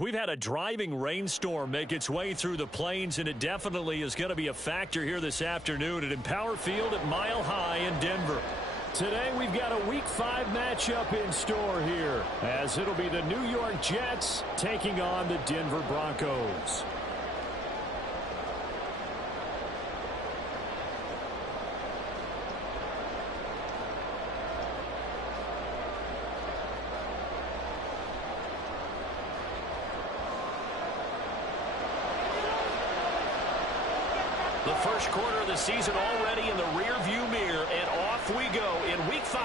We've had a driving rainstorm make its way through the plains, and it definitely is going to be a factor here this afternoon at Empower Field at Mile High in Denver. Today we've got a Week 5 matchup in store here, as it'll be the New York Jets taking on the Denver Broncos. The first quarter of the season already in the rearview mirror, and off we go in Week 5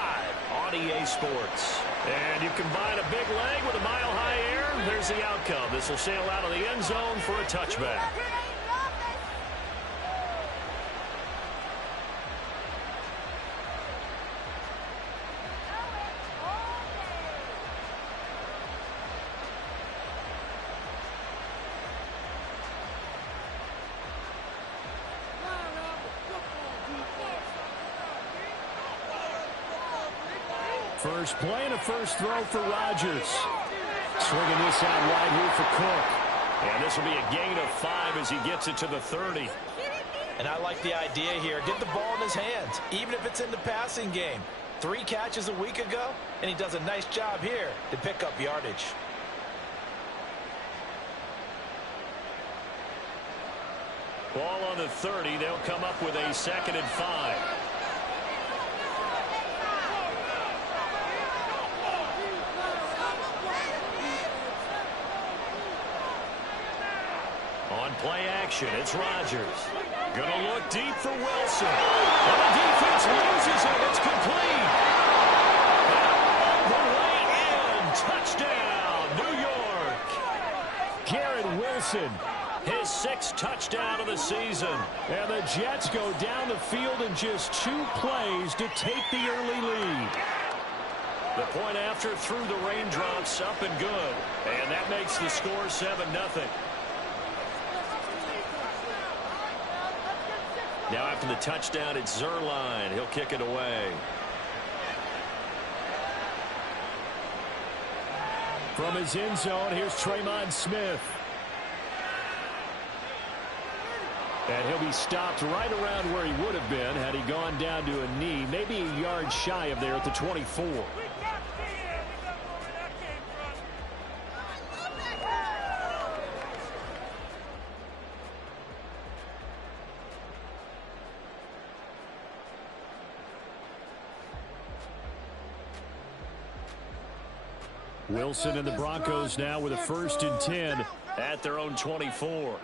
on EA Sports. And you combine a big leg with a mile-high air, there's the outcome. This will sail out of the end zone for a touchback. First play and a first throw for Rodgers. Swinging this out wide here for Cook. And this will be a gain of 5 as he gets it to the 30. And I like the idea here. Get the ball in his hands, even if it's in the passing game. 3 catches a week ago, and he does a nice job here to pick up yardage. Ball on the 30. They'll come up with a 2nd and 5. On play action, it's Rodgers. Gonna look deep for Wilson. And the defense loses it. It's complete. All the way in. Touchdown, New York. Garrett Wilson, his 6th touchdown of the season. And the Jets go down the field in just 2 plays to take the early lead. The point after through the raindrops, up and good. And that makes the score 7-0. Now after the touchdown, it's Zuerlein. He'll kick it away. From his end zone, here's Tremon Smith. And he'll be stopped right around where he would have been had he gone down to a knee, maybe a yard shy of there at the 24. Wilson and the Broncos now with a 1st and 10 at their own 24.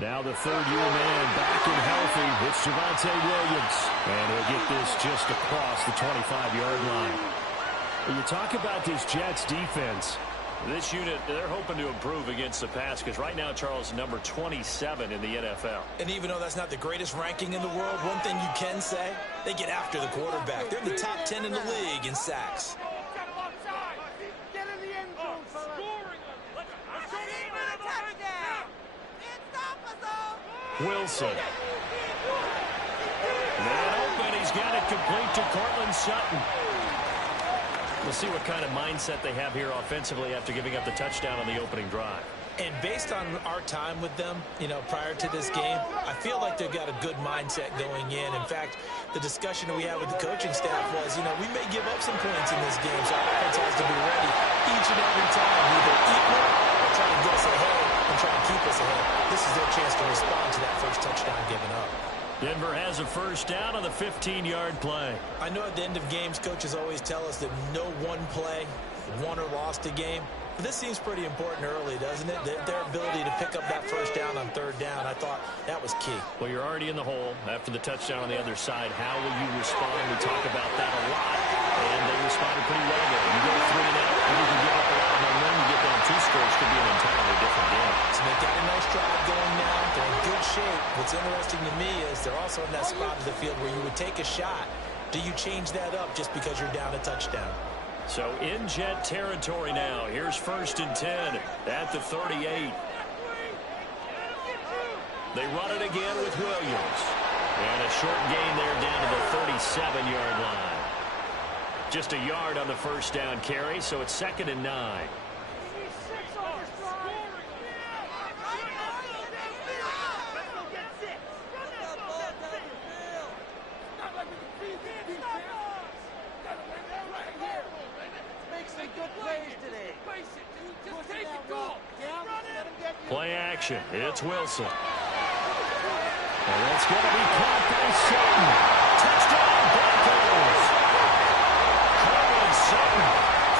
Now the 3rd-year man back and healthy. It's Javonte Williams. And he'll get this just across the 25-yard line. When you talk about this Jets defense, this unit, they're hoping to improve against the pass because right now, Charles, number 27 in the NFL. And even though that's not the greatest ranking in the world, one thing you can say, they get after the quarterback. They're in the top 10 in the league in sacks. Wilson. Man open. He's got it complete to Courtland Sutton. We'll see what kind of mindset they have here offensively after giving up the touchdown on the opening drive. And based on our time with them, prior to this game, I feel like they've got a good mindset going in. In fact, the discussion that we had with the coaching staff was, we may give up some points in this game, so our offense has to be ready each and every time, either equal or try to get us ahead and try to keep us ahead. This is their chance to respond to that first touchdown given up. Denver has a 1st down on the 15-yard play. I know at the end of games, coaches always tell us that no one play won or lost a game. But this seems pretty important early, doesn't it? Their ability to pick up that 1st down on 3rd down, I thought that was key. Well, you're already in the hole after the touchdown on the other side. How will you respond? We talk about that a lot. And they responded pretty well there. You go 3 and out, and you can give up a lot of momentum. You get down 2 scores, could be an entirely different game. So they've got a nice drive going now. They're in good shape. What's interesting to me is they're also in that spot of the field where you would take a shot. Do you change that up just because you're down a touchdown? So in Jet territory now. Here's 1st and 10 at the 38. They run it again with Williams. And a short gain there down to the 37-yard line. Just a yard on the 1st down carry, so it's 2nd and 9. Play action. It's Wilson. And that's going to be caught by Sutton. Touchdown, Broncos. Cortland Sutton,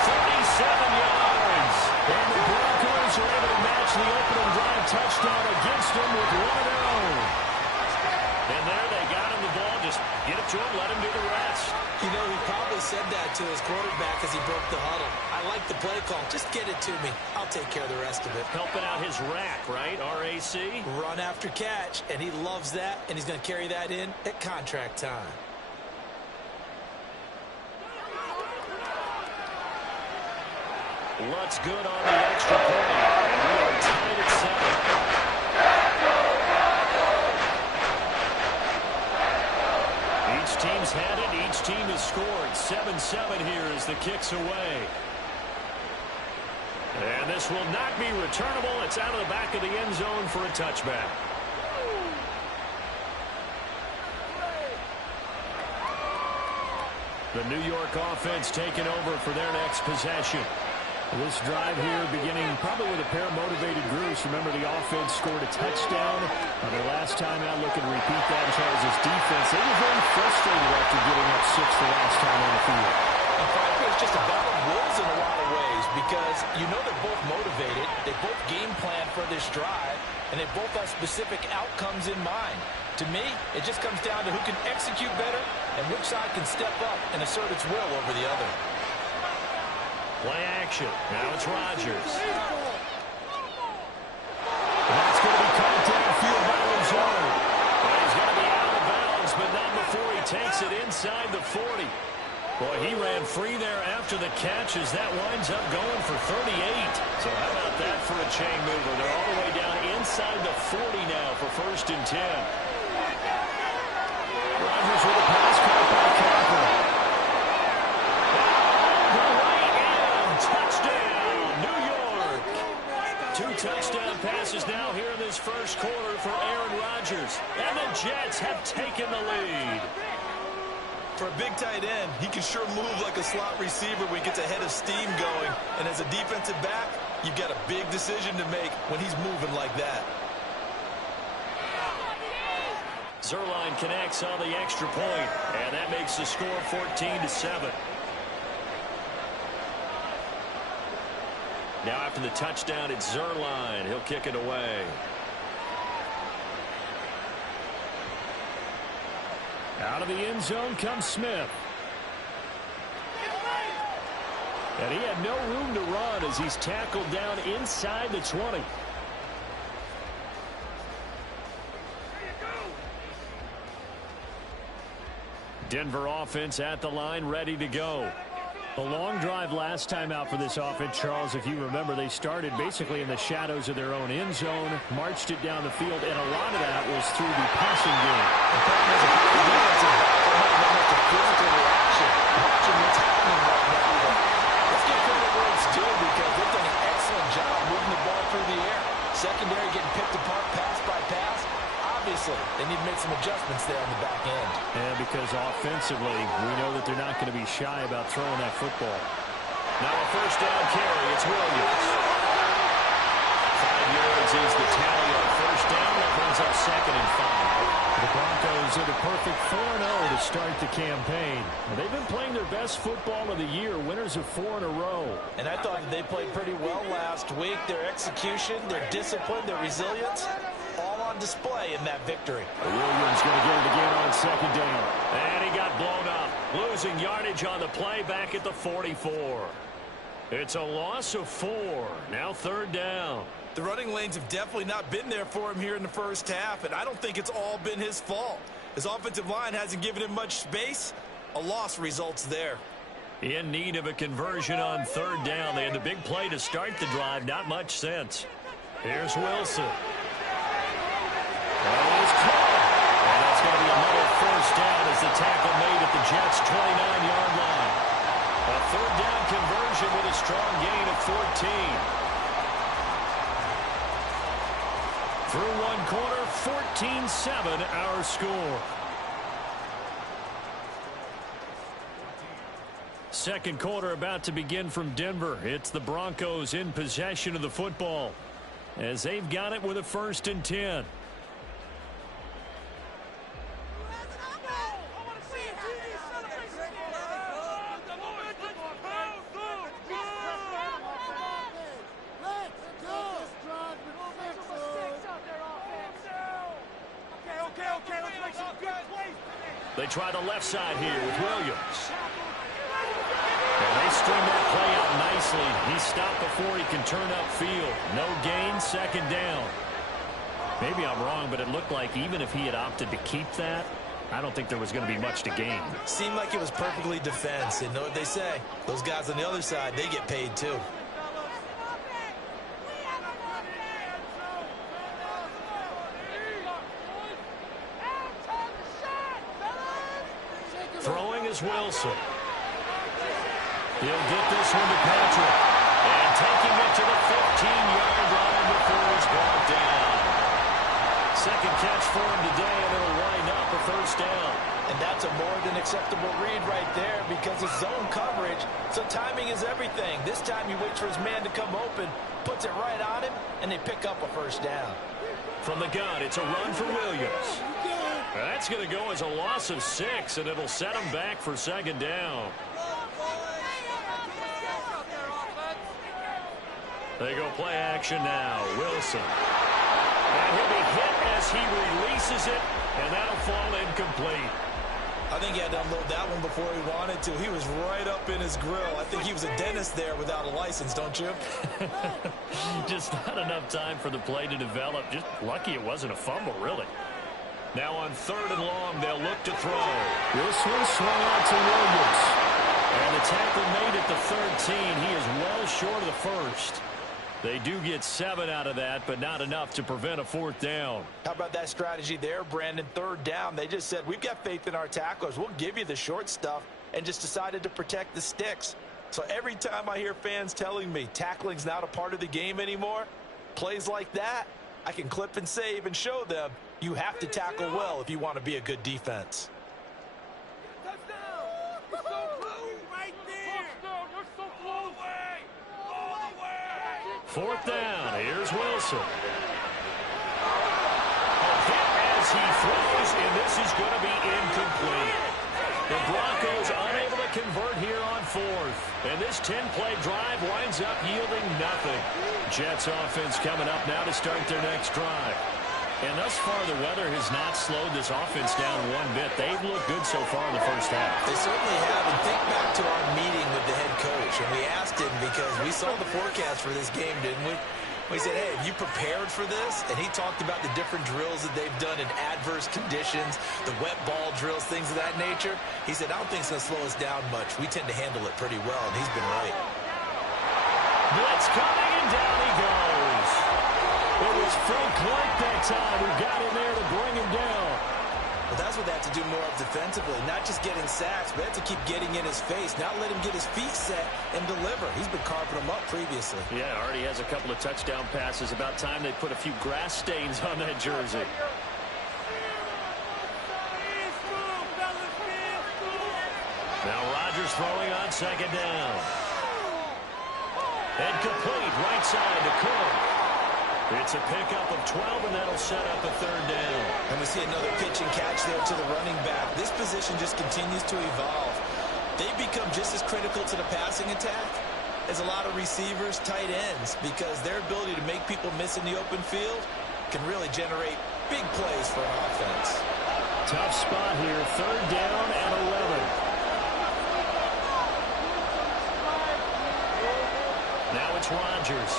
37 yards. And the Broncos are able to match the opening drive touchdown against them with one of their own. And there they got him the ball. Just get it to him, let him do the rest. You know, he probably said that to his quarterback as he broke the huddle. I like the play call. Just get it to me. I'll take care of the rest of it. Helping out his rack, right? RAC? Run after catch, and he loves that, and he's going to carry that in at contract time. Looks good on the extra point. And we are tied at 7. Each team's had it. Each team has scored. 7-7 here as the kick's away. And this will not be returnable. It's out of the back of the end zone for a touchback. The New York offense taking over for their next possession. This drive here beginning probably with a pair of motivated groups. Remember, the offense scored a touchdown on their last time out. Looking to repeat that. Charles' defense, they were very frustrated after giving up 6 the last time on the field. And frankly, it's just a battle of wills in a lot of ways because you know they're both motivated. They both game plan for this drive, and they both have specific outcomes in mind. To me, it just comes down to who can execute better and which side can step up and assert its will over the other. Play action. Now it's Rodgers. That's going to be caught downfield by Lazard. He's going to be out of bounds, but not before he takes it inside the 40. Boy, he ran free there after the catch as that winds up going for 38. So how about that for a chain mover? They're all the way down inside the 40 now for 1st and 10. Rodgers with a pass caught by Capper. Touchdown, New York. 2 touchdown passes now here in this first quarter for Aaron Rodgers. And the Jets have taken the lead. For a big tight end, he can sure move like a slot receiver when he gets a head of steam going. And as a defensive back, you've got a big decision to make when he's moving like that. Zuerlein connects on the extra point, and that makes the score 14-7. Now after the touchdown, it's Zuerlein. He'll kick it away. Out of the end zone comes Smith. And he had no room to run as he's tackled down inside the 20. Denver offense at the line, ready to go. A long drive last time out for this offense, Charles. If you remember, they started basically in the shadows of their own end zone, marched it down the field, and a lot of that was through the passing game. The problem is a defensive back, a physical reaction. Watching what's happening right now. Let's give credit where it's due because they've done an excellent job moving the ball through the air. Secondary getting picked apart pass by pass. Obviously, they need to make some adjustments there on the back end. And because offensively, we know that they're not going to be shy about throwing that football. Now a first down carry. It's Williams. 5 yards is the tally on first down. That brings up 2nd and 5. The Broncos are the perfect 4-0 to start the campaign. They've been playing their best football of the year, winners of 4 in a row. And I thought that they played pretty well last week. Their execution, their discipline, their resilience, all on display in that victory. Williams going to get it again on 2nd down. And he got blown up. Losing yardage on the play back at the 44. It's a loss of 4. Now 3rd down. The running lanes have definitely not been there for him here in the first half, and I don't think it's all been his fault. His offensive line hasn't given him much space. A loss results there. In need of a conversion on 3rd down. They had the big play to start the drive. Not much sense. Here's Wilson. That is caught. And that's going to be another first down as the tackle made at the Jets' 29-yard line. A 3rd down conversion with a strong gain of 14. Through one quarter, 14-7 our score. Second quarter about to begin from Denver. It's the Broncos in possession of the football. as they've got it with a 1st and 10. They try the left side here with Williams. And they string that play out nicely. He's stopped before he can turn upfield. No gain, 2nd down. Maybe I'm wrong, but it looked like even if he had opted to keep that, I don't think there was going to be much to gain. Seemed like it was perfectly defense. And know what they say? Those guys on the other side, they get paid too. Throwing is Wilson. He'll get this one to Patrick. And taking it to the 15-yard line before he's brought down. 2nd catch for him today, and it'll wind up a 1st down. And that's a more than acceptable read right there because it's zone coverage, so timing is everything. This time he waits for his man to come open, puts it right on him, and they pick up a 1st down. From the gun, it's a run for Williams. That's going to go as a loss of 6, and it'll set him back for 2nd down. They go play action now. Wilson. And he'll be hit as he releases it, and that'll fall incomplete. I think he had to unload that one before he wanted to. He was right up in his grill. I think he was a dentist there without a license, don't you? Just not enough time for the play to develop. Just lucky it wasn't a fumble, really. Now on 3rd and long, they'll look to throw. This one swung out to Williams. And the tackle made at the 13. He is well short of the 1st. They do get 7 out of that, but not enough to prevent a 4th down. How about that strategy there, Brandon? 3rd down. They just said, we've got faith in our tacklers. We'll give you the short stuff, and just decided to protect the sticks. So every time I hear fans telling me tackling's not a part of the game anymore, plays like that, I can clip and save and show them you have to tackle well if you want to be a good defense. Fourth down. Here's Wilson. A hit as he throws, and this is going to be incomplete. The Broncos unable to convert here on 4th. And this 10-play drive winds up yielding nothing. Jets offense coming up now to start their next drive. And thus far, the weather has not slowed this offense down one bit. They've looked good so far in the first half. They certainly have. And think back to our meeting with the head coach. And we asked him because we saw the forecast for this game, didn't we? We said, hey, have you prepared for this? And he talked about the different drills that they've done in adverse conditions, the wet ball drills, things of that nature. He said, I don't think it's going to slow us down much. We tend to handle it pretty well, and he's been right. Blitz coming, and down he goes. It was Frank Clark that time who got in there to bring him down. Well, that's what they have to do more of defensively, not just getting sacks, but they have to keep getting in his face, not let him get his feet set and deliver. He's been carving them up previously. Yeah, already has a couple of touchdown passes. About time they put a few grass stains on that jersey. Now Rodgers throwing on 2nd down. And complete right side to Cook. It's a pickup of 12, and that'll set up a 3rd down. And we see another pitch and catch there to the running back. This position just continues to evolve. They become just as critical to the passing attack as a lot of receivers, tight ends, because their ability to make people miss in the open field can really generate big plays for an offense. Tough spot here, 3rd down and 11. Now it's Rodgers.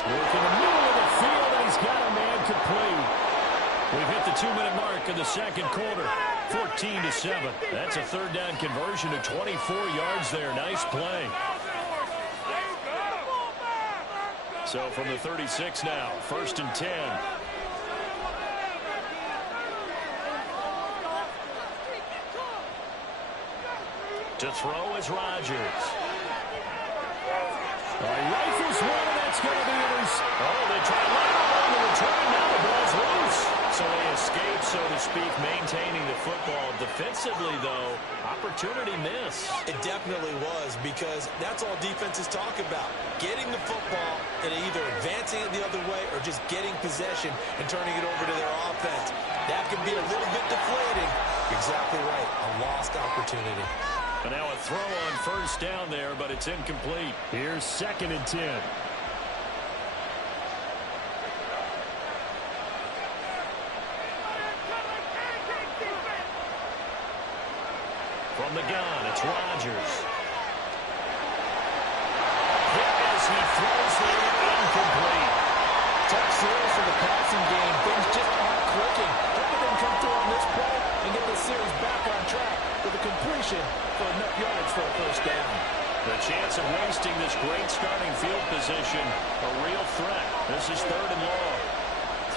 Working the middle of the field, and he's got a man complete. We've hit the 2-minute mark in the 2nd quarter, 14-7. That's a 3rd down conversion to 24 yards there. Nice play. So from the 36 now, 1st and 10. To throw is Rodgers. Rifles one, and that's going to be intercepted. Oh, they try to let him on the return. Now the ball's loose. So he escapes so to speak, maintaining the football. Defensively, though, opportunity miss. It definitely was, because that's all defenses talk about. Getting the football and either advancing it the other way or just getting possession and turning it over to their offense. That can be a little bit deflating. Exactly right. A lost opportunity. And now a throw on first down there, but it's incomplete. Here's 2nd and 10. From the gun, it's Rodgers. Hit as he throws there, incomplete. Tough series for the passing game. Things just aren't clicking. Hoping they can come through on this play and get this series back on track with a completion for enough yards for a first down. The chance of wasting this great starting field position, a real threat. This is 3rd and long.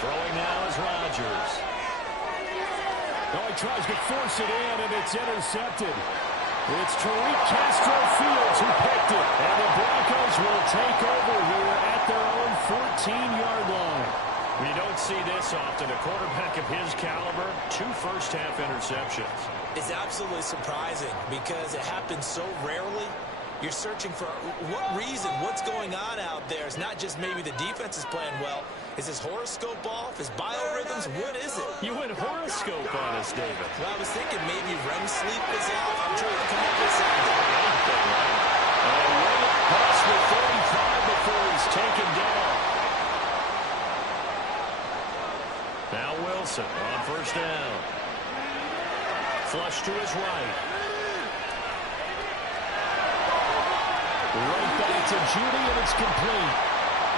Throwing now is Rodgers. Oh, he tries to force it in, and it's intercepted. It's Tariq Castro-Fields who picked it. And the Broncos will take over here at their own 14-yard line. We don't see this often. A quarterback of his caliber, 2 first-half interceptions. It's absolutely surprising because it happens so rarely. You're searching for what reason, what's going on out there. It's not just maybe the defense is playing well. Is his horoscope off? His biorhythms? What is it? You went horoscope on us, David. Well, I was thinking maybe REM sleep is off. I'm trying to come up with something. And way up past the 35 before he's taken down. Now Wilson on first down. Flush to his right. Right back to Judy, and it's complete.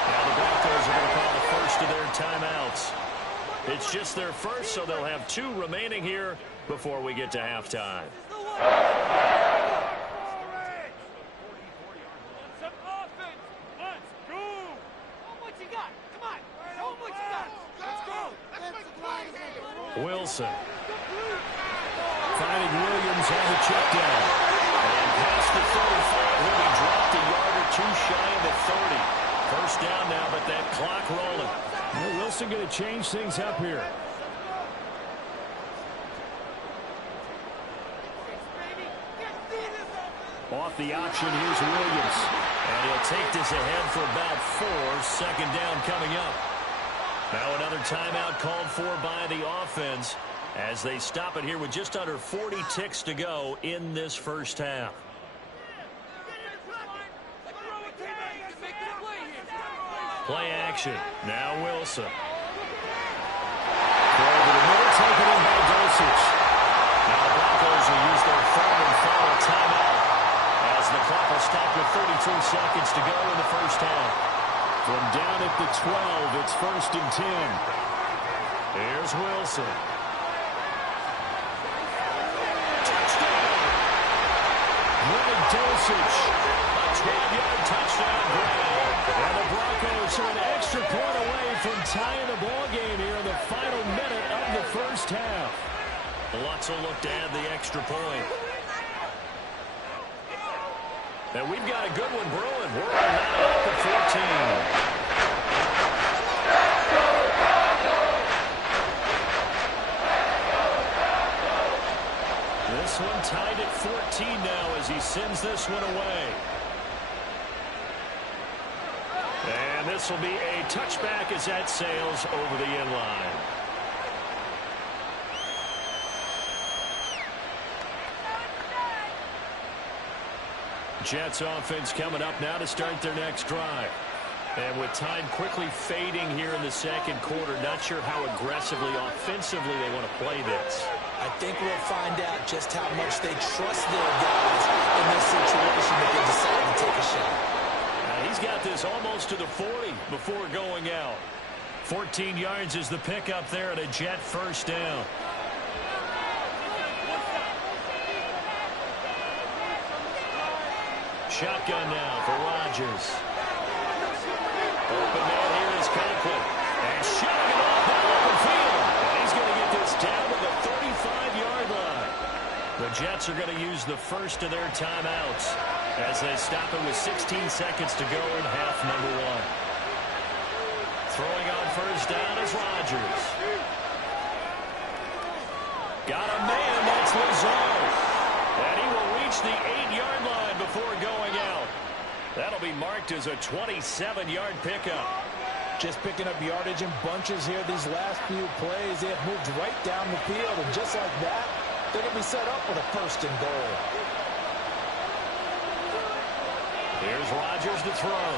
Now the Broncos are going to call the first of their timeouts. It's just their first, so they'll have 2 remaining here before we get to halftime. Wilson. Finding Williams on the check down. And past the 35, he'll be dropped a yard or 2 shy of the 30. First down now, but that clock rolling. Well, Wilson going to change things up here. Off the option, here's Williams. And he'll take this ahead for about 4. Second down coming up. Now another timeout called for by the offense as they stop it here with just under 40 ticks to go in this first half. Play action. Now Wilson. Throw over the middle, taken in by Dulcich. Now the Broncos will use their 3rd and final timeout as the clock will stop with 32 seconds to go in the first half. From down at the 12, it's 1st and 10. Here's Wilson. Greg Dulcich. A 12-yard touchdown grab. And the Broncos are an extra point away from tying the ball game here in the final minute of the first half. Lutz will look to add the extra point. And we've got a good one brewing. We're on now at the 14. This one tied at 14 now as he sends this one away. And this will be a touchback as that sails over the end line. Jets offense coming up now to start their next drive. And with time quickly fading here in the second quarter, not sure how aggressively, offensively they want to play this. I think we'll find out just how much they trust their guys in this situation if they decide to take a shot. He's got this almost to the 40 before going out. 14 yards is the pickup there at a Jet first down. Shotgun now for Rodgers. Open man here is Conklin. And shooting it off that open field. And he's going to get this down to the 35-yard line. The Jets are going to use the first of their timeouts as they stop it with 16 seconds to go in half number 1. Throwing on first down is Rodgers. Got a man, that's Lazard. And he will reach the 8-yard line before going out. That'll be marked as a 27-yard pickup. Just picking up yardage in bunches here these last few plays. They have moved right down the field, and just like that, they're going to be set up with a first and goal. Here's Rodgers to throw.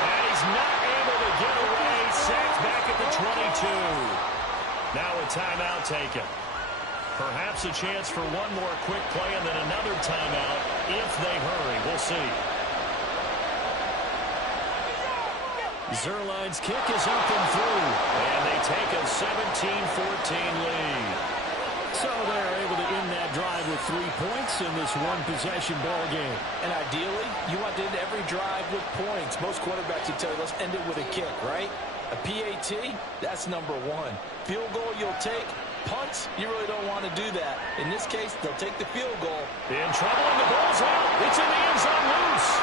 And he's not able to get away. Sacked back at the 22. Now a timeout taken. Perhaps a chance for one more quick play and then another timeout if they hurry. We'll see. Zuerlein's kick is up and through. And they take a 17-14 lead. So they're able to end that drive with 3 points in this one-possession ball game. And ideally, you want to end every drive with points. Most quarterbacks would tell you, let's end it with a kick, right? A PAT, that's number one. Field goal you'll take. Punts, you really don't want to do that. In this case, they'll take the field goal. In trouble, and the ball's out. It's in the end zone loose.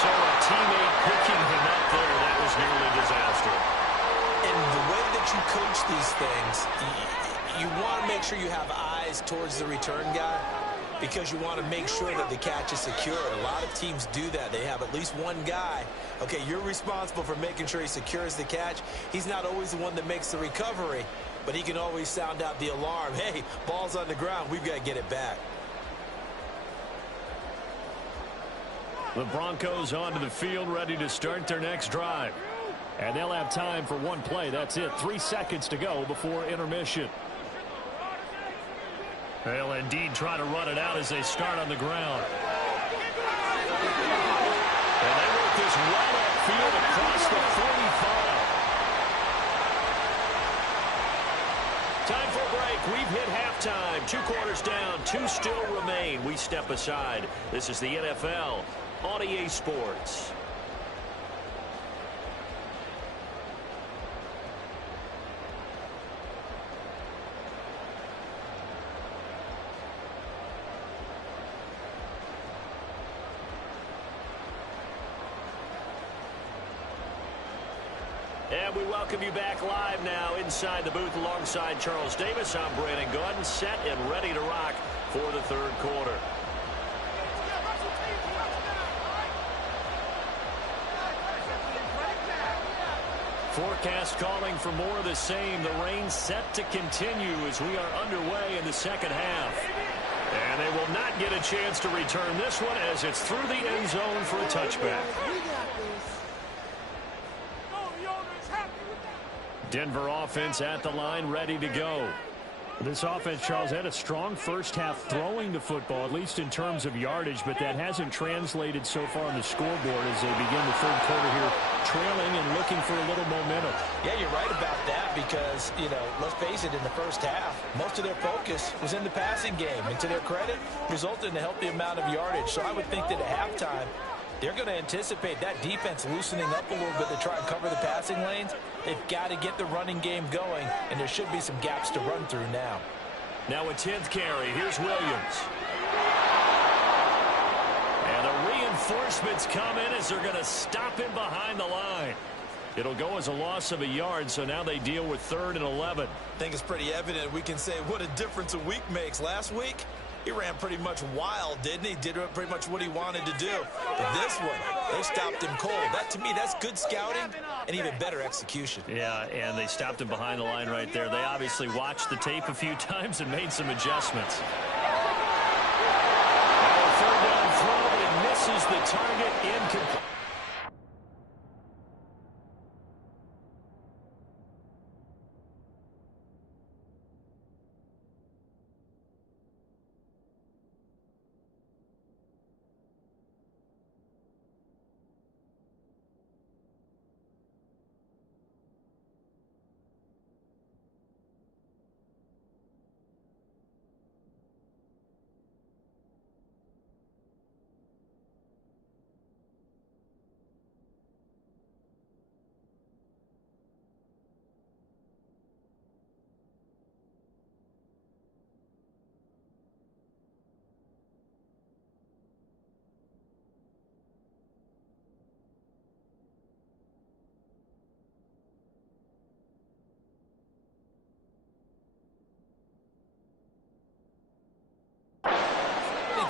So a teammate picking him up there, that was nearly disaster. And the way that you coach these things, you want to make sure you have eyes towards the return guy because you want to make sure that the catch is secure. A lot of teams do that. They have at least one guy. Okay, you're responsible for making sure he secures the catch. He's not always the one that makes the recovery, but he can always sound out the alarm. Hey, ball's on the ground. We've got to get it back. The Broncos onto the field, ready to start their next drive. And they'll have time for one play. That's it. 3 seconds to go before intermission. They'll indeed try to run it out as they start on the ground. And they work this right upfield across the 45. Time for a break. We've hit halftime. 2 quarters down. 2 still remain. We step aside. This is the NFL on EA Sports. And we welcome you back live now inside the booth alongside Charles Davis. I'm Brandon Gaudin, set and ready to rock for the third quarter. Forecast calling for more of the same. The rain set to continue as we are underway in the second half. And they will not get a chance to return this one as it's through the end zone for a touchback. Denver offense at the line, ready to go. This offense, Charles, had a strong first half throwing the football, at least in terms of yardage, but that hasn't translated so far on the scoreboard as they begin the third quarter here, trailing and looking for a little momentum. Yeah, you're right about that because, let's face it, in the first half, most of their focus was in the passing game. And to their credit, resulted in a healthy amount of yardage. So I would think that at halftime, they're going to anticipate that defense loosening up a little bit to try and cover the passing lanes. They've got to get the running game going, and there should be some gaps to run through now. Now a 10th carry. Here's Williams. And the reinforcements come in as they're going to stop him behind the line. It'll go as a loss of a yard, so now they deal with 3rd and 11. I think it's pretty evident. We can say what a difference a week makes. Last week, he ran pretty much wild, didn't he? Did pretty much what he wanted to do. But this one, they stopped him cold. That, to me, that's good scouting and even better execution. Yeah, and they stopped him behind the line right there. They obviously watched the tape a few times and made some adjustments. Now a 3rd down throw, but it misses the target. Incomplete.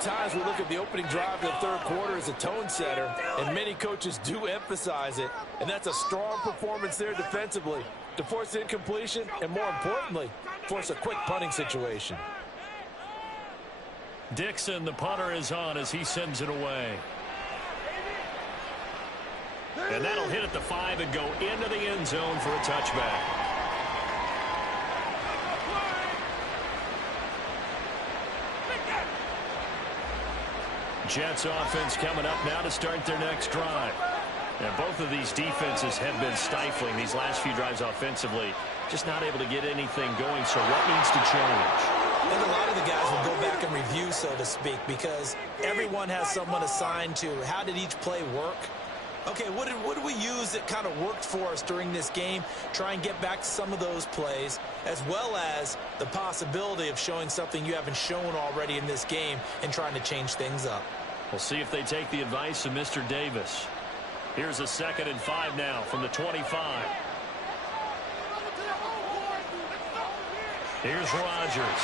times we look at the opening drive of the third quarter as a tone setter, and many coaches do emphasize it, and that's a strong performance there defensively to force incompletion and, more importantly, force a quick punting situation. Dixon, the punter, is on as he sends it away. And that'll hit at the 5 and go into the end zone for a touchback. Jets offense coming up now to start their next drive. And both of these defenses have been stifling these last few drives offensively. Just not able to get anything going, so what needs to change? I think a lot of the guys will go back and review, so to speak, because everyone has someone assigned to how did each play work. Okay, what did we use that kind of worked for us during this game? Try and get back to some of those plays, as well as the possibility of showing something you haven't shown already in this game and trying to change things up. We'll see if they take the advice of Mr. Davis. Here's a 2nd and 5 now from the 25. Here's Rodgers.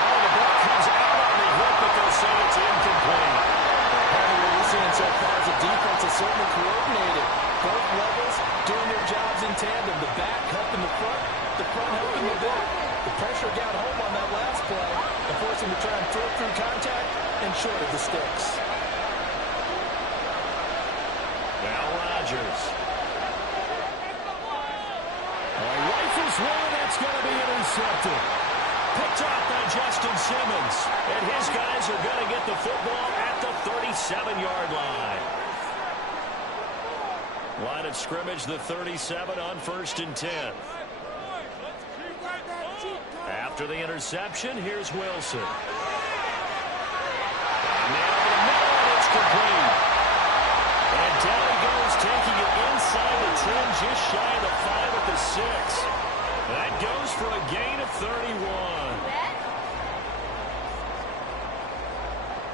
Oh, the ball comes out on the hip, but they'll say it's incomplete. What we're seeing so far is the defense is certainly coordinated. Both levels doing their jobs in tandem. The back helping the front helping the back. The pressure got home on that last play and forced him to try and throw through contact and short of the sticks. Now Rodgers. Rifles one, that's going to be intercepted. Picked off by Justin Simmons. And his guys are going to get the football at the 37-yard line. Line of scrimmage, the 37 on 1st and 10. After the interception, here's Wilson. And now to the middle, and it's complete. And down he goes, taking it inside the 10, just shy of the 5 at the 6. That goes for a gain of 31.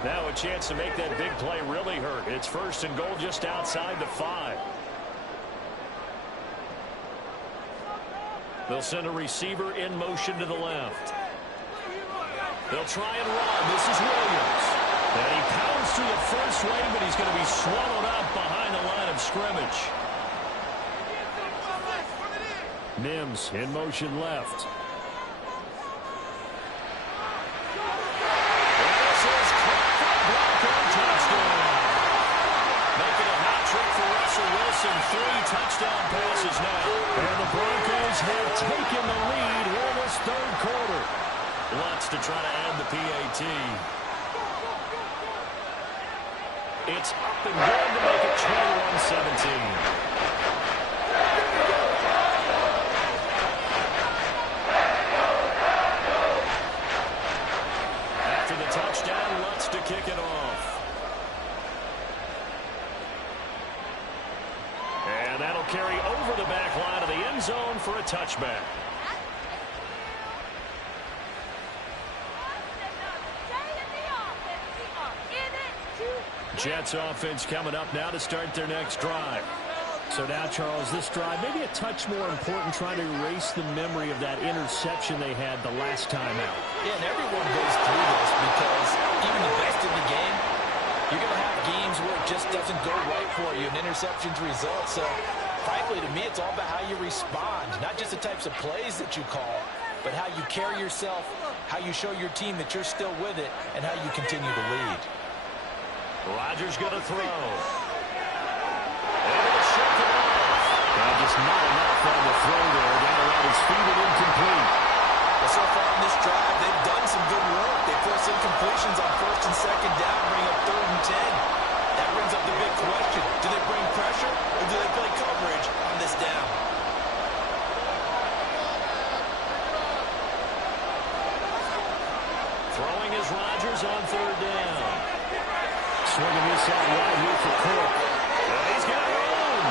Now a chance to make that big play really hurt. It's 1st and goal just outside the 5. They'll send a receiver in motion to the left. They'll try and run. This is Williams. And he pounds through the first wave, but he's going to be swallowed up behind the line of scrimmage. Mims in motion left. This is caught for a Bronco touchdown. Making a hat trick for Russell Wilson. 3 touchdown passes now. And the Broncos have taken the lead here in this third quarter. Wants to try to add the PAT. It's up and good to make it 21-17. Touchdown, Lutz to kick it off. And that'll carry over the back line of the end zone for a touchback. Jets offense coming up now to start their next drive. So now, Charles, this drive maybe a touch more important, trying to erase the memory of that interception they had the last time out. Yeah, and everyone goes through this because even the best in the game, you're going to have games where it just doesn't go right for you, and interceptions result. So, frankly, to me, it's all about how you respond, not just the types of plays that you call, but how you carry yourself, how you show your team that you're still with it, and how you continue to lead. Rodgers going to throw. Just not enough on the throw there. Down around his feet and incomplete. Well, so far in this drive, they've done some good work. They force incompletions on 1st and 2nd down, bring up 3rd and 10. That brings up the big question. Do they bring pressure or do they play coverage on this down? Throwing is Rodgers on 3rd down. Swinging this out right here for Cook. And he's got room.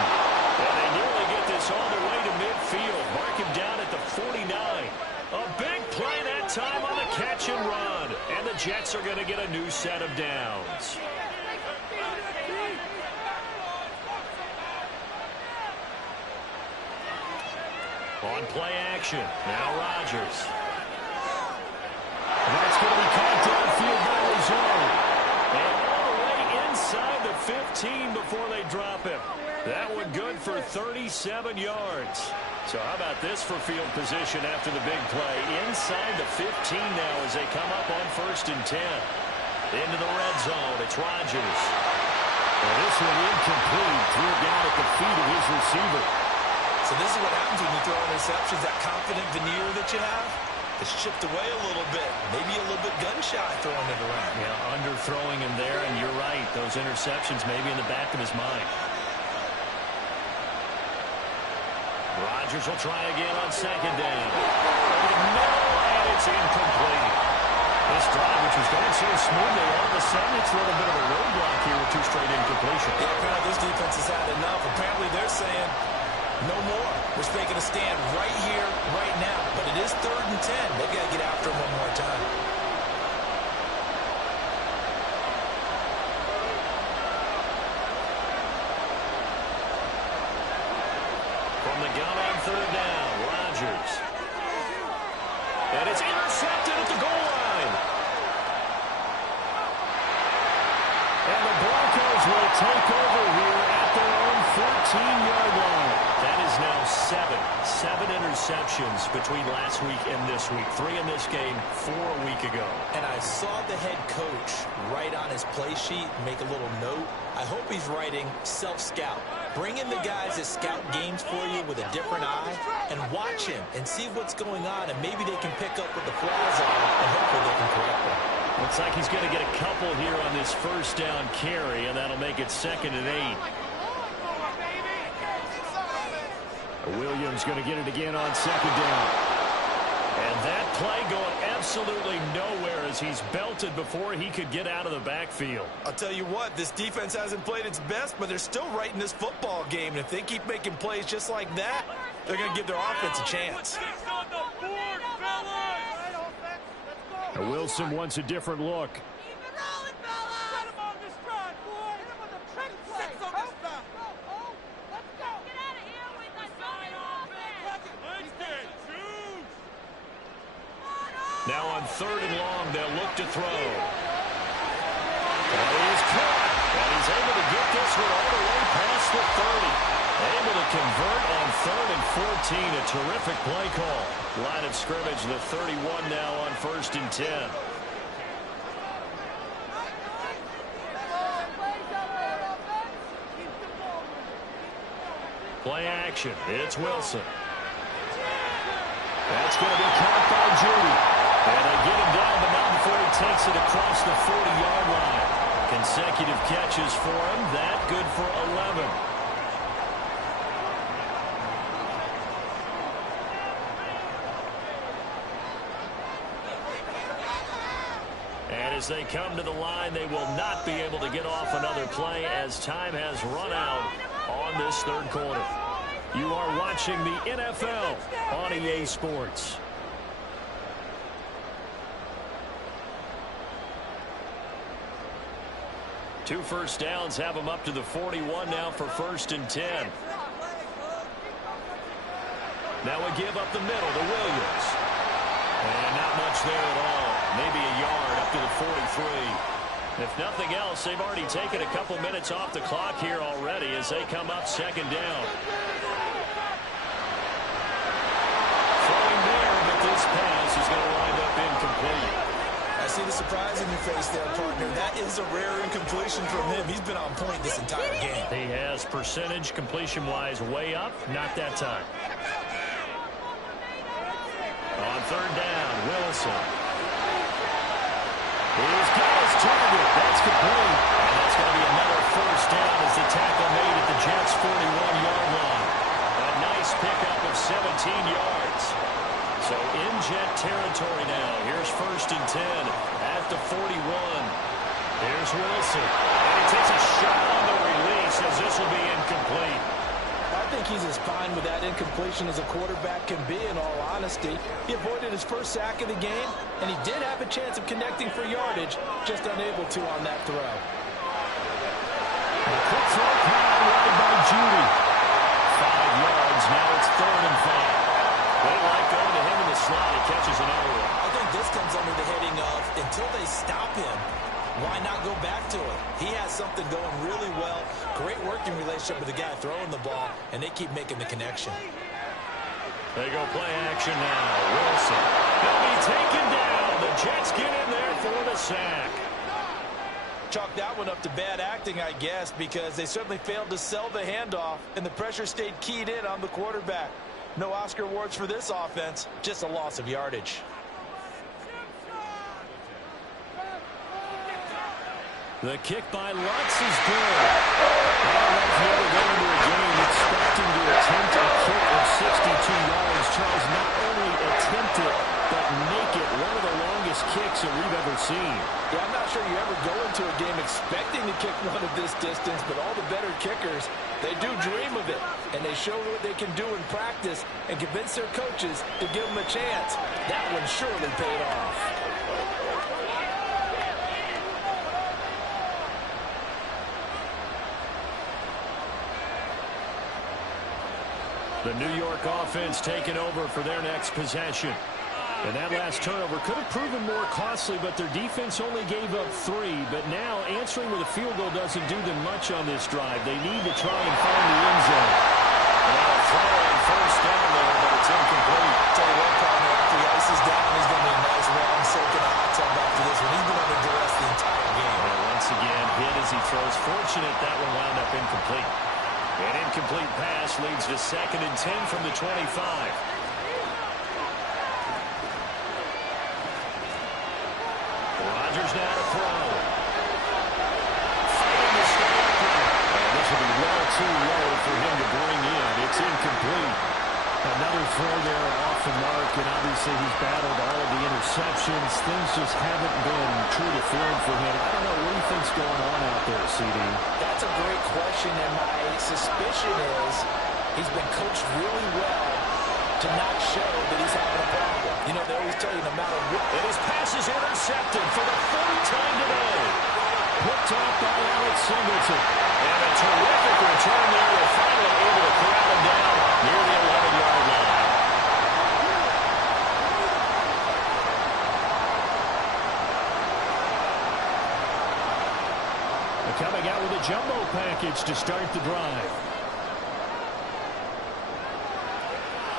And they nearly get this all the way to midfield. Mark him down at the 49. A big play that time on the catch and run. And the Jets are going to get a new set of downs. On play action. Now Rodgers. That's going to be caught downfield by Lazard. 15 before they drop him. That one good for 37 yards. So how about this for field position after the big play? Inside the 15 now as they come up on 1st and 10. Into the red zone, it's Rodgers. Well, this one incomplete. Threw it down at the feet of his receiver. So this is what happens when you throw interceptions. That confident veneer that you have, it's chipped away a little bit. Maybe a little bit gun-shy throwing it around. Yeah, underthrowing him there, and you're right. Those interceptions maybe in the back of his mind. Rodgers will try again on 2nd down. No, and it's incomplete. This drive, which was going so smoothly, all of a sudden it's a little bit of a roadblock here with 2 straight incompletions. Yeah, apparently this defense has had enough. Apparently they're saying, no more. We're making a stand right here, right now. But it is 3rd and 10. They've got to get after him one more time. From the gun on 3rd down, Rodgers. And it's intercepted at the goal line. And the Broncos will take over here at their own 14-yard line. That is now 7 interceptions between last week and this week. 3 in this game, 4 a week ago. And I saw the head coach write on his play sheet, make a little note. I hope he's writing self-scout. Bring in the guys that scout games for you with a different eye and watch him and see what's going on, and maybe they can pick up what the flaws are and hopefully they can correct them. Looks like he's going to get a couple here on this 1st down carry, and that'll make it 2nd and 8. Williams going to get it again on 2nd down. And that play going absolutely nowhere as he's belted before he could get out of the backfield. I'll tell you what, this defense hasn't played its best, but they're still right in this football game. And if they keep making plays just like that, they're going to give their offense a chance. Now Wilson wants a different look. Now on 3rd and long, they'll look to throw. That is caught. And he's able to get this one all the way past the 30. Able to convert on 3rd and 14. A terrific play call. Line of scrimmage, the 31 now on 1st and 10. Play action. It's Wilson. That's going to be caught by Judy. And they get him down, but not before he takes it across the 40-yard line. Consecutive catches for him. That good for 11. And as they come to the line, they will not be able to get off another play as time has run out on this 3rd quarter. You are watching the NFL on EA Sports. Two first downs have them up to the 41 now for 1st and 10. Now we give up the middle to Williams. And not much there at all. Maybe a yard up to the 43. If nothing else, they've already taken a couple minutes off the clock here already as they come up 2nd down. Throwing there, but this pass is going to wind up incomplete. I see the surprise in your face there, partner. That is a rare incompletion from him. He's been on point this entire game. He has percentage completion-wise way up. Not that time. On 3rd down, Wilson. He's got his target. That's complete. And that's going to be another 1st down as the tackle made at the Jets' 41-yard line. A nice pickup of 17 yards. So in Jet territory now. Here's 1st and 10 at the 41. Here's Wilson. And he takes a shot on the release as this will be incomplete. I think he's as fine with that incompletion as a quarterback can be, in all honesty. He avoided his first sack of the game, and he did have a chance of connecting for yardage, just unable to on that throw. A quick throw caught right by Judy. 5 yards. Now it's 3rd and 5. They like going to him in the slot. He catches another one. I think this comes under the heading of, until they stop him, why not go back to it? He has something going really well. Great working relationship with the guy throwing the ball, and they keep making the connection. They go play action now. Wilson. He'll be taken down. The Jets get in there for the sack. Chalk that one up to bad acting, I guess, because they certainly failed to sell the handoff, and the pressure stayed keyed in on the quarterback. No Oscar awards for this offense, just a loss of yardage. The kick by Lutz is good. I don't know if you ever go into a game expecting to attempt a kick of 62 yards. Charles not only attempt it, but make it one of the longest kicks that we've ever seen. Yeah, I'm not sure you ever go into a game expecting to kick one of this distance, but all the better kickers, they do dream of it, and they show what they can do in practice and convince their coaches to give them a chance. That one surely paid off. The New York offense taking over for their next possession. And that last turnover could have proven more costly, but their defense only gave up 3. But now answering with a field goal doesn't do them much on this drive. They need to try and find the end zone. Now a throw on first down there, but it's incomplete. Tell you what, partner, after the ice is down, he's going to be a nice long soaking hot tub after this one. He's been under duress the entire game. And once again, hit as he throws. Fortunate that one wound up incomplete. An incomplete pass leads to 2nd and 10 from the 25. Rodgers now to throw. Fighting to stay up. And this will be well too low for him to bring in. It's incomplete. Another throw there off the mark, and obviously he's battled all of the interceptions. Things just haven't been true to form for him. I don't know what he thinks going on out there, CD. That's a great question, and my suspicion is he's been coached really well to not show that he's having a problem. You know, they always tell you no matter what. And his pass is intercepted for the 3rd time today. Picked off by Alex Singleton. And a terrific return there. They're finally able to corral him down near the 11-yard line. They're coming out with a jumbo package to start the drive.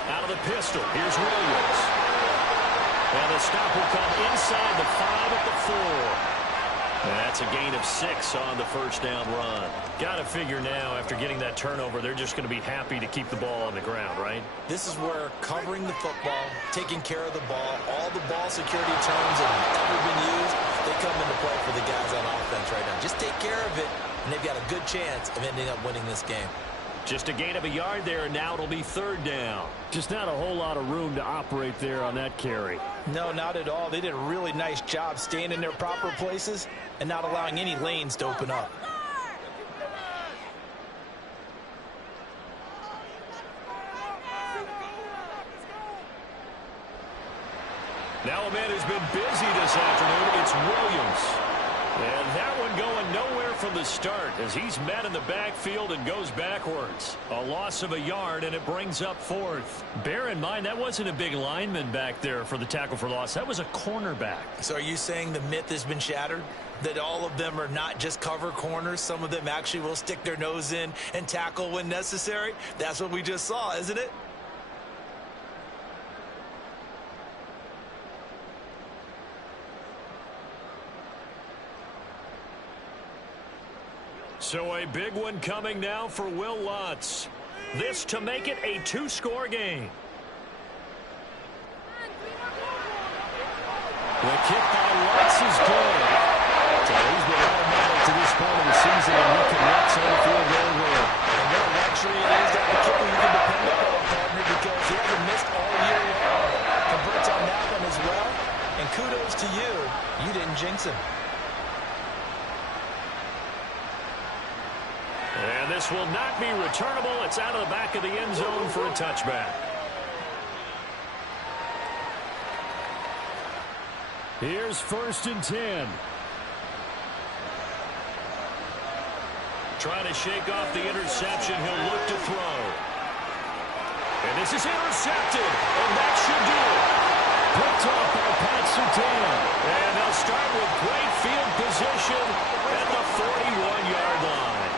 Out of the pistol, here's Williams. And the stop will come inside the 5 at the 4. And that's a gain of 6 on the first down run. Got to figure now, after getting that turnover, they're just going to be happy to keep the ball on the ground, right? This is where covering the football, taking care of the ball, all the ball security terms that have ever been used, they come into play for the guys on offense right now. Just take care of it, and they've got a good chance of ending up winning this game. Just a gain of a yard there, and now it'll be 3rd down. Just not a whole lot of room to operate there on that carry. No, not at all. They did a really nice job staying in their proper places and not allowing any lanes to open up. Now a man who's been busy this afternoon, it's Williams. And that one going nowhere from the start as he's met in the backfield and goes backwards. A loss of a yard, and it brings up 4th. Bear in mind, that wasn't a big lineman back there for the tackle for loss. That was a cornerback. So are you saying the myth has been shattered? That all of them are not just cover corners? Some of them actually will stick their nose in and tackle when necessary? That's what we just saw, isn't it? So a big one coming now for Will Lutz. This to make it a 2-score game. The kick by Lutz is good. So he's been automatic to this point of the season, and he connects on the field goal there. And what a luxury it is to have a kicker you can depend upon, partner, because he hasn't missed all year long. Converts on that one as well. And kudos to you. You didn't jinx him. And this will not be returnable. It's out of the back of the end zone for a touchback. Here's 1st and 10. Trying to shake off the interception. He'll look to throw. And this is intercepted. And that should do it. picked off by Pat Surtain. And they'll start with great field position at the 41-yard line.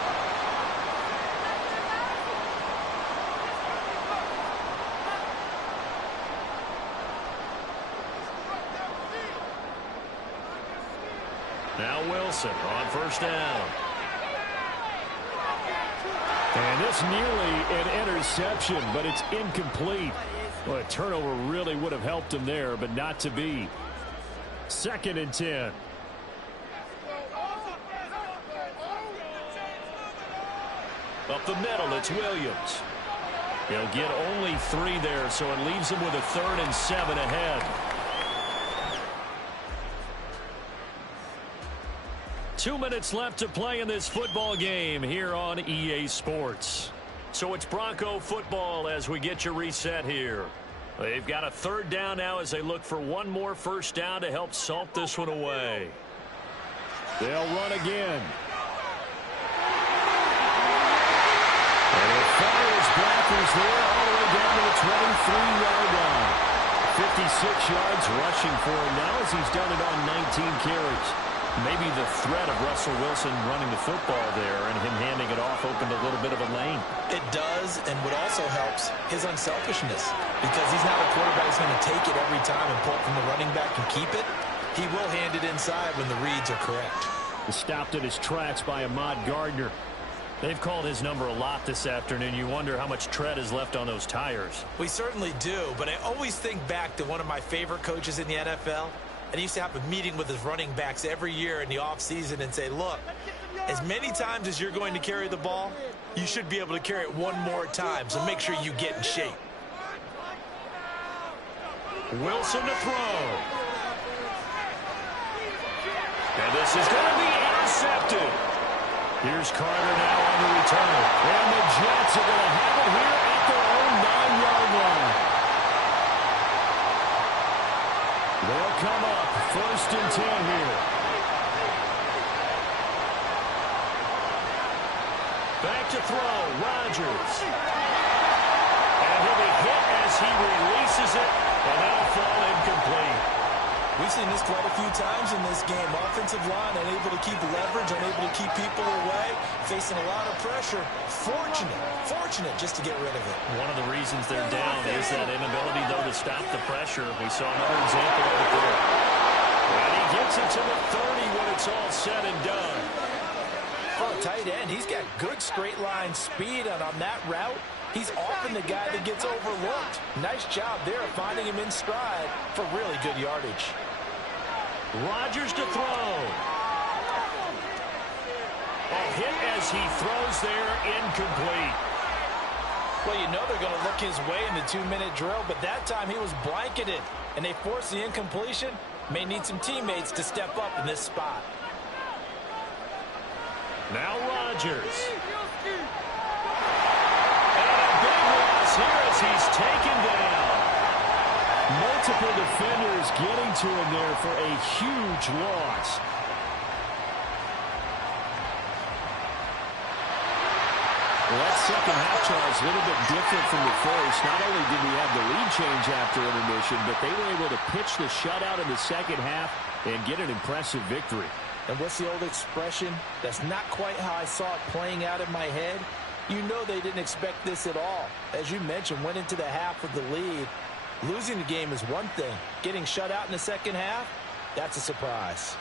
Now Wilson on first down. And this nearly an interception, but it's incomplete. Well, a turnover really would have helped him there, but not to be. 2nd and 10. Up the middle, it's Williams. He'll get only 3 there, so it leaves him with a 3rd and 7 ahead. 2 minutes left to play in this football game here on EA Sports. So it's Bronco football as we get you reset here. They've got a 3rd down now as they look for one more first down to help salt this one away. They'll run again. And it fires blockers there all the way down to the 23-yard line. 56 yards rushing for him now as he's done it on 19 carries. Maybe the threat of Russell Wilson running the football there and him handing it off opened a little bit of a lane. It does, and what also helps, his unselfishness. Because he's not a quarterback who's going to take it every time and pull it from the running back and keep it. He will hand it inside when the reads are correct. Stopped in his tracks by Ahmad Gardner. They've called his number a lot this afternoon. You wonder how much tread is left on those tires. We certainly do, but I always think back to one of my favorite coaches in the NFL. And he used to have a meeting with his running backs every year in the offseason and say, look, as many times as you're going to carry the ball, you should be able to carry it one more time, so make sure you get in shape. Wilson to throw. And this is going to be intercepted. Here's Carter now on the return. And the Jets are going to have it here at their own 9-yard line. They'll come up 1st and 10 here. Back to throw, Rodgers. And he'll be hit as he releases it, and that'll fall incomplete. We've seen this quite a few times in this game. Offensive line unable to keep leverage, unable to keep people away, facing a lot of pressure. Fortunate just to get rid of it. One of the reasons they're down is that inability, though, to stop the pressure. We saw another example of it there. And he gets it to the 30 when it's all said and done. For a tight end, he's got good straight line speed, and on that route, he's often the guy that gets overlooked. Nice job there of finding him in stride for really good yardage. Rodgers to throw. A hit as he throws there, incomplete. Well, you know they're going to look his way in the 2-minute drill, but that time he was blanketed, and they forced the incompletion. May need some teammates to step up in this spot. Now Rodgers. And a big loss here as he's taken down. Multiple defenders getting to him there for a huge loss. Well, that second half, Charles, a little bit different from the first. Not only did we have the lead change after intermission, but they were able to pitch the shutout in the second half and get an impressive victory. And what's the old expression? That's not quite how I saw it playing out in my head. You know they didn't expect this at all. As you mentioned, went into the half with the lead. Losing the game is one thing. Getting shut out in the second half, that's a surprise.